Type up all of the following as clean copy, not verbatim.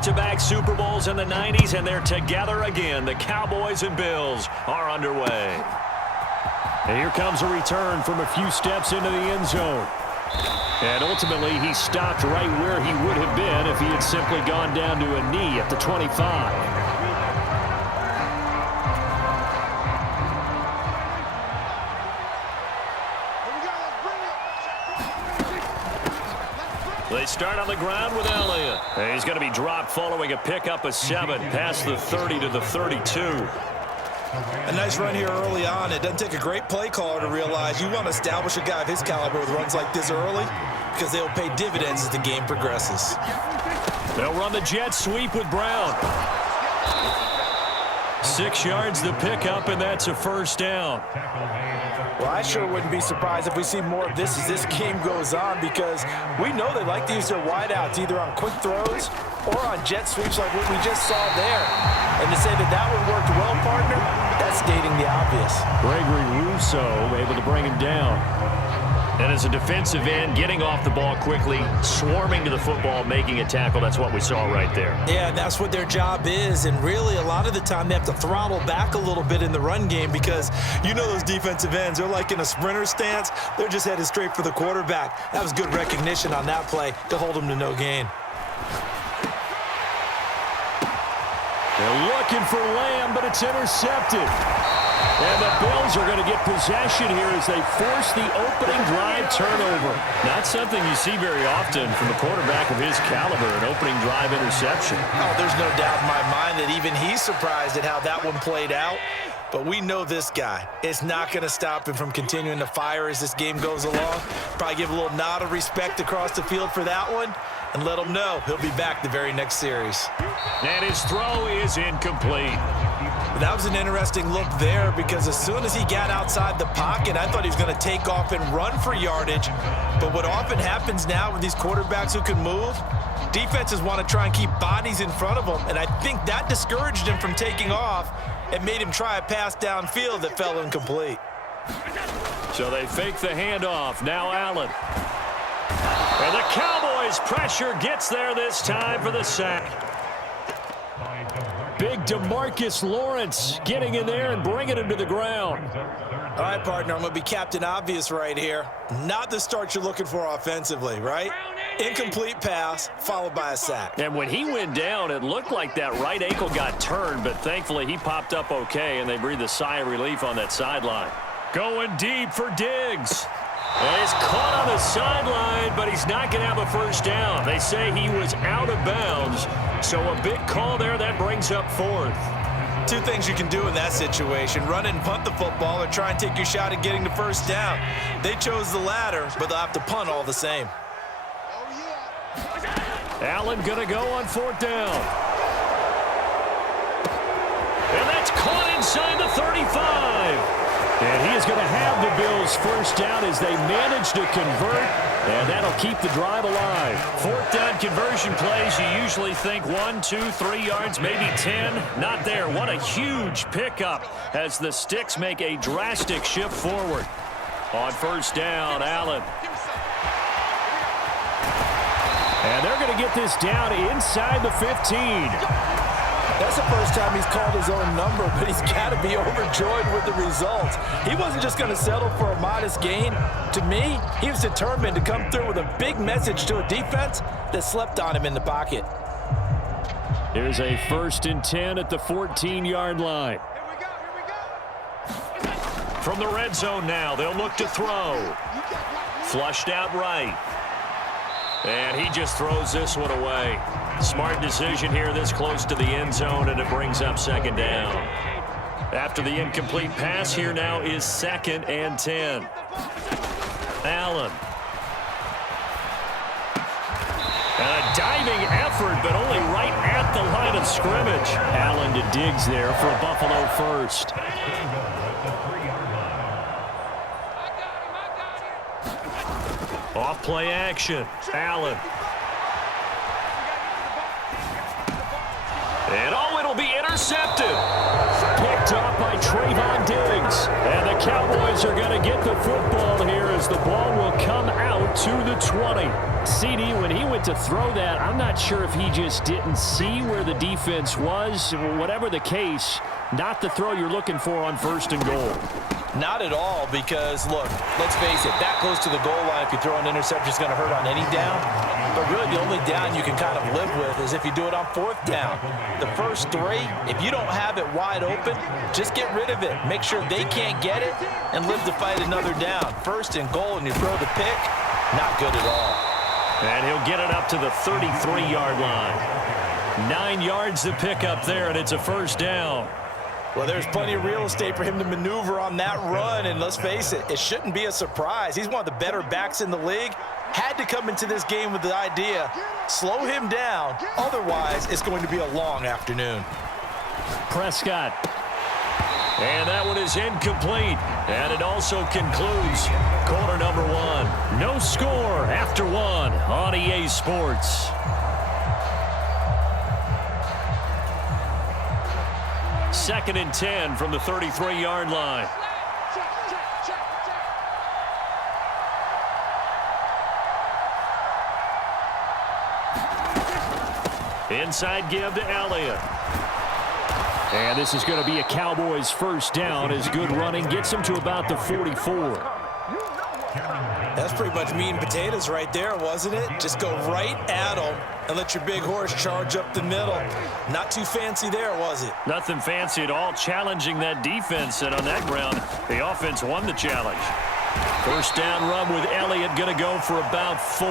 back-to-back Super Bowls in the 90s, and they're together again. The Cowboys and Bills are underway. And here comes a return from a few steps into the end zone. And ultimately, he stopped right where he would have been if he had simply gone down to a knee at the 25. They start on the ground with Elliott. And he's going to be dropped following a pickup of 7 past the 30 to the 32. A nice run here early on. It doesn't take a great play caller to realize you want to establish a guy of his caliber with runs like this early because they'll pay dividends as the game progresses. They'll run the jet sweep with Brown. 6 yards the pickup, and that's a first down. Well, I sure wouldn't be surprised if we see more of this as this game goes on because we know they like to use their wideouts either on quick throws or on jet sweeps like what we just saw there. And to say that that one worked well, partner, that's stating the obvious. Gregory Rousseau able to bring him down. And as a defensive end, getting off the ball quickly, swarming to the football, making a tackle, that's what we saw right there. Yeah, that's what their job is. And really, a lot of the time, they have to throttle back a little bit in the run game because you know those defensive ends, they're like in a sprinter stance. They're just headed straight for the quarterback. That was good recognition on that play to hold them to no gain. They're looking for Lamb, but it's intercepted. And the Bills are going to get possession here as they force the opening drive turnover. Not something you see very often from a quarterback of his caliber, an opening drive interception. Oh, there's no doubt in my mind that even he's surprised at how that one played out. But we know this guy. It's not going to stop him from continuing to fire as this game goes along. Probably give a little nod of respect across the field for that one and let him know he'll be back the very next series. And his throw is incomplete. That was an interesting look there because as soon as he got outside the pocket, I thought he was going to take off and run for yardage. But what often happens now with these quarterbacks who can move, defenses want to try and keep bodies in front of them, and I think that discouraged him from taking off and made him try a pass downfield that fell incomplete. So they fake the handoff. Now Allen. And the Cowboys' pressure gets there this time for the sack. Big DeMarcus Lawrence getting in there and bringing him to the ground. All right, partner, I'm going to be Captain Obvious right here. Not the start you're looking for offensively, right? Incomplete pass followed by a sack. And when he went down, it looked like that right ankle got turned, but thankfully he popped up okay, and they breathed a sigh of relief on that sideline. Going deep for Diggs. And he's caught on the sideline, but he's not going to have a first down. They say he was out of bounds, so a big call there that brings up 4th. Two things you can do in that situation, run and punt the football or try and take your shot at getting the first down. They chose the latter, but they'll have to punt all the same. Allen going to go on 4th down. And that's caught inside the 35. And he is going to have the Bills first down as they manage to convert, and that'll keep the drive alive. 4th down conversion plays, you usually think 1, 2, 3 yards, maybe 10. Not there. What a huge pickup as the Sticks make a drastic shift forward. On 1st down, Allen. And they're going to get this down inside the 15. That's the first time he's called his own number, but he's got to be overjoyed with the results. He wasn't just going to settle for a modest gain. To me, he was determined to come through with a big message to a defense that slept on him in the pocket. Here's a 1st and 10 at the 14-yard line. From the red zone now, they'll look to throw. Flushed out right. And he just throws this one away. Smart decision here this close to the end zone, and it brings up 2nd down. After the incomplete pass, here now is 2nd and 10. Allen. And a diving effort, but only right at the line of scrimmage. Allen to Diggs there for a Buffalo first. Off play action. Allen. And it'll be intercepted. Picked up by Trayvon Diggs. And the Cowboys are going to get the football here as the ball will come out to the 20. CD, when he went to throw that, I'm not sure if he just didn't see where the defense was. Whatever the case, not the throw you're looking for on 1st and goal. Not at all, because, look, let's face it, that close to the goal line, if you throw an interception, it's going to hurt on any down. But really, the only down you can kind of live with is if you do it on 4th down. The first 3, if you don't have it wide open, just get rid of it. Make sure they can't get it and live to fight another down. 1st and goal, and you throw the pick, not good at all. And he'll get it up to the 33-yard line. 9 yards to pick up there, and it's a 1st down. Well, there's plenty of real estate for him to maneuver on that run, and let's face it, it shouldn't be a surprise. He's one of the better backs in the league. Had to come into this game with the idea, slow him down, otherwise it's going to be a long afternoon. Prescott. And that one is incomplete. And it also concludes quarter number 1. No score after 1 on EA Sports. Second and 10 from the 33-yard line. Inside give to Elliott. And this is going to be a Cowboys 1st down as good running gets him to about the 44. That's pretty much meat and potatoes right there, wasn't it? Just go right at them and let your big horse charge up the middle. Not too fancy there, was it? Nothing fancy at all, challenging that defense, and on that ground, the offense won the challenge. 1st down run with Elliott, going to go for about 4.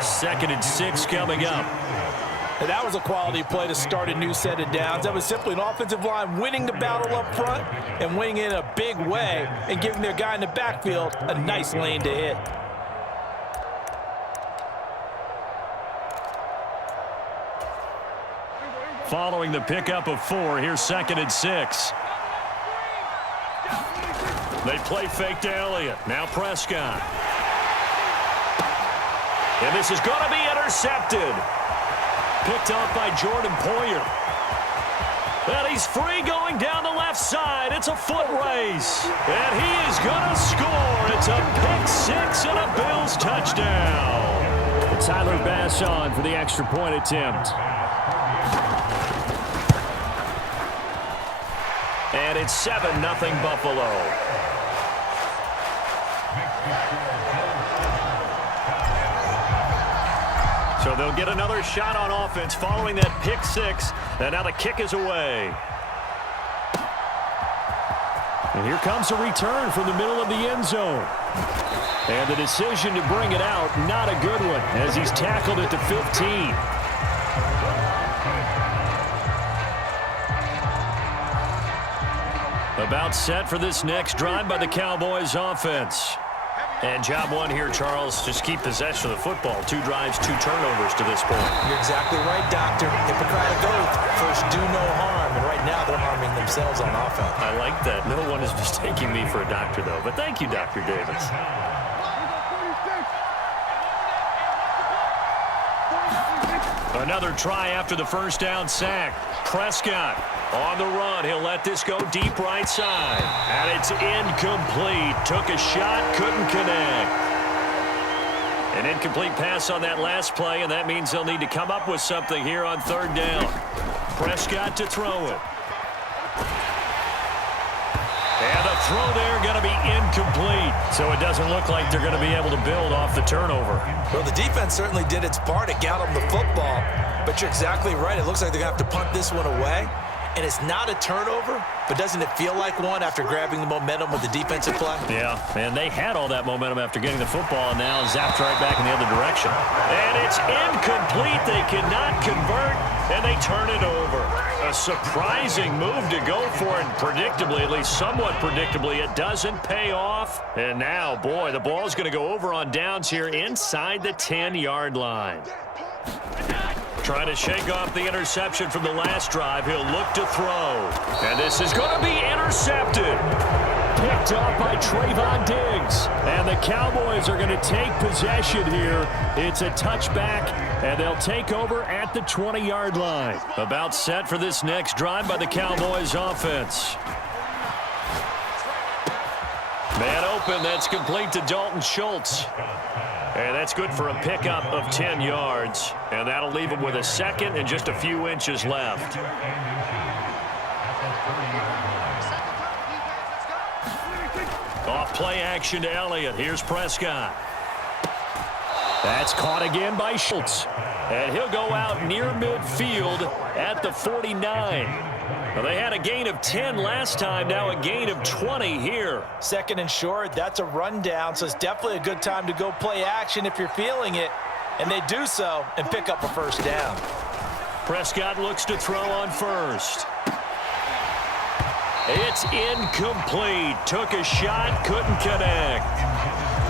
2nd and 6 coming up. And that was a quality play to start a new set of downs. That was simply an offensive line winning the battle up front and winning in a big way and giving their guy in the backfield a nice lane to hit. Following the pickup of 4, here's 2nd and 6. They play fake to Elliott. Now Prescott. And this is going to be intercepted. Picked off by Jordan Poyer. And he's free going down the left side. It's a foot race. And he is going to score. It's a pick 6 and a Bills touchdown. Tyler Bass on for the extra point attempt. And it's 7-0 Buffalo. So they'll get another shot on offense following that pick 6. And now the kick is away. And here comes a return from the middle of the end zone. And the decision to bring it out, not a good one, as he's tackled at the 15. About set for this next drive by the Cowboys offense. And job 1 here, Charles, just keep possession of the football. 2 drives, 2 turnovers to this point. You're exactly right, Doctor. Hippocratic oath. First, do no harm. And right now, they're harming themselves on offense. I like that. No one is mistaking me for a doctor, though. But thank you, Dr. Davis. Another try after the 1st down sack. Prescott on the run. He'll let this go deep right side. And it's incomplete. Took a shot, couldn't connect. An incomplete pass on that last play, and that means they'll need to come up with something here on 3rd down. Prescott to throw it. And the throw there going to be incomplete. So it doesn't look like they're going to be able to build off the turnover. Well, the defense certainly did its part to get them the football. But you're exactly right. It looks like they're going to have to punt this one away. And it's not a turnover, but doesn't it feel like one after grabbing the momentum with the defensive play? Yeah, and they had all that momentum after getting the football, and now zapped right back in the other direction. And it's incomplete. They cannot convert, and they turn it over. A surprising move to go for it, predictably, at least somewhat predictably, it doesn't pay off. And now, boy, the ball's going to go over on downs here inside the 10-yard line. Trying to shake off the interception from the last drive. He'll look to throw. And this is going to be intercepted. Picked up by Trayvon Diggs. And the Cowboys are going to take possession here. It's a touchback, and they'll take over at the 20-yard line. About set for this next drive by the Cowboys offense. Man open. That's complete to Dalton Schultz. And that's good for a pickup of 10 yards. And that'll leave him with a second and just a few inches left. Off play action to Elliott. Here's Prescott. That's caught again by Schultz. And he'll go out near midfield at the 49. Well, they had a gain of 10 last time, now a gain of 20 here. Second and short, that's a rundown, so it's definitely a good time to go play action if you're feeling it. And they do so and pick up a first down. Prescott looks to throw on first. It's incomplete. Took a shot, couldn't connect.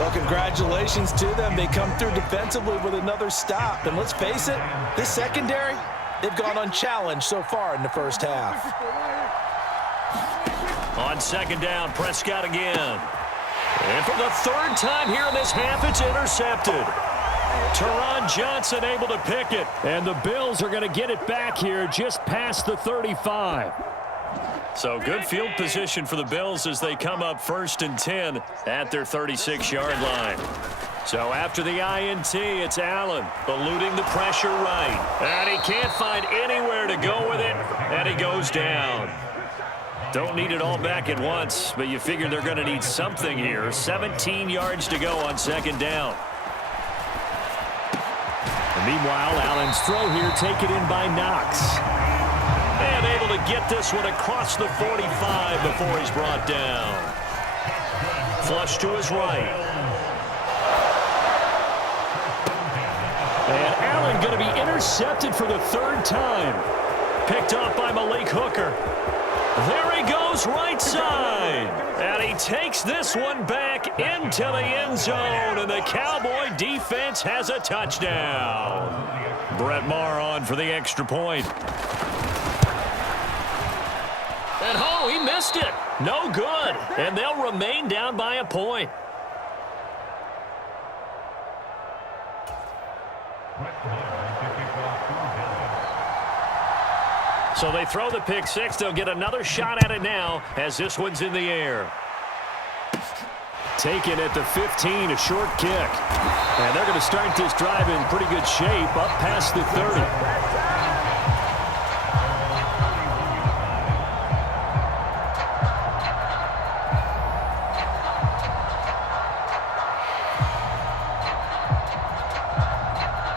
Well, congratulations to them. They come through defensively with another stop. And let's face it, this secondary, they've gone unchallenged so far in the first half. On second down, Prescott again. And for the third time here in this half, it's intercepted. Teron Johnson able to pick it. And the Bills are going to get it back here just past the 35. So good field position for the Bills as they come up 1st and 10 at their 36-yard line. So after the INT, it's Allen eluding the pressure right. And he can't find anywhere to go with it, and he goes down. Don't need it all back at once, but you figure they're going to need something here. 17 yards to go on second down. And meanwhile, Allen's throw here taken in by Knox. And able to get this one across the 45 before he's brought down. Flush to his right. And Allen going to be intercepted for the third time. Picked off by Malik Hooker. There he goes right side. And he takes this one back into the end zone. And the Cowboy defense has a touchdown. Brett Maher on for the extra point. And oh, he missed it. No good. And they'll remain down by a point. So they throw the pick six. They'll get another shot at it now as this one's in the air. Taken at the 15, a short kick. And they're going to start this drive in pretty good shape up past the 30.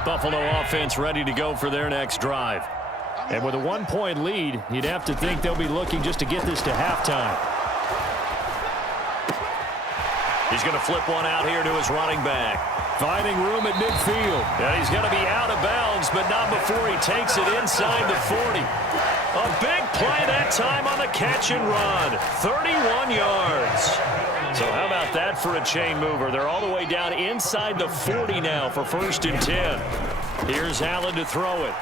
Buffalo offense ready to go for their next drive. And with a one-point lead, you'd have to think they'll be looking just to get this to halftime. He's going to flip one out here to his running back. Finding room at midfield. And he's going to be out of bounds, but not before he takes it inside the 40. A big play that time on the catch and run. 31 yards. So how about that for a chain mover? They're all the way down inside the 40 now for 1st and 10. Here's Allen to throw it.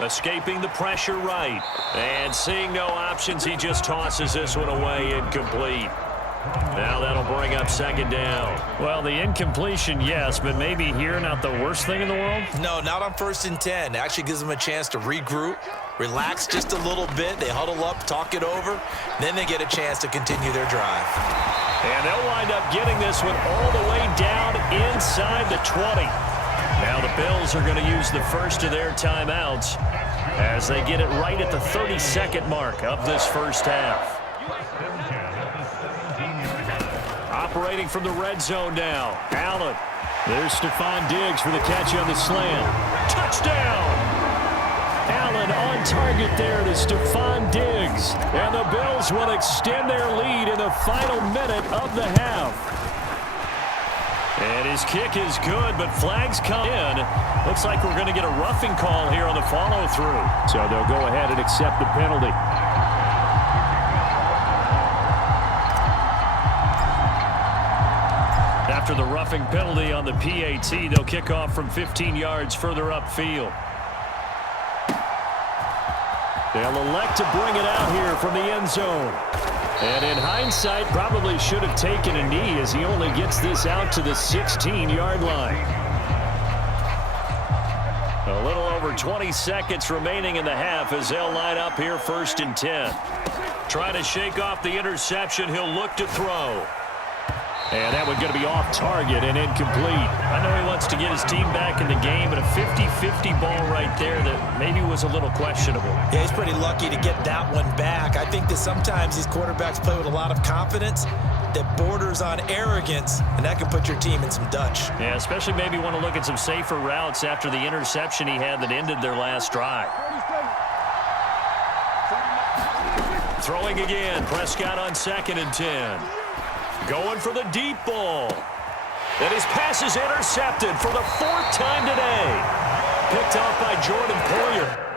Escaping the pressure right. And seeing no options, he just tosses this one away incomplete. Now that'll bring up second down. Well, the incompletion, yes, but maybe here not the worst thing in the world? No, not on 1st and 10. It actually gives them a chance to regroup, relax just a little bit. They huddle up, talk it over. Then they get a chance to continue their drive. And they'll wind up getting this one all the way down inside the 20. Now the Bills are going to use the first of their timeouts as they get it right at the 32nd mark of this first half. Operating from the red zone now. Allen. There's Stephon Diggs for the catch on the slant. Touchdown! Allen on target there to Stephon Diggs. And the Bills will extend their lead in the final minute of the half. And his kick is good, but flags come in. Looks like we're going to get a roughing call here on the follow-through. So they'll go ahead and accept the penalty. After the roughing penalty on the PAT, they'll kick off from 15 yards further upfield. They'll elect to bring it out here from the end zone. And in hindsight, probably should have taken a knee as he only gets this out to the 16-yard line. A little over 20 seconds remaining in the half as they'll line up here 1st and 10. Trying to shake off the interception. He'll look to throw. And that one's going to be off target and incomplete. I know he wants to get his team back in the game, but a 50-50 ball right there that maybe was a little questionable. Yeah, he's pretty lucky to get that one back. I think that sometimes these quarterbacks play with a lot of confidence that borders on arrogance, and that can put your team in some Dutch. Yeah, especially maybe want to look at some safer routes after the interception he had that ended their last drive. Throwing again, Prescott on 2nd and 10. Going for the deep ball. And his pass is intercepted for the 4th time today. Picked off by Jordan Poyer.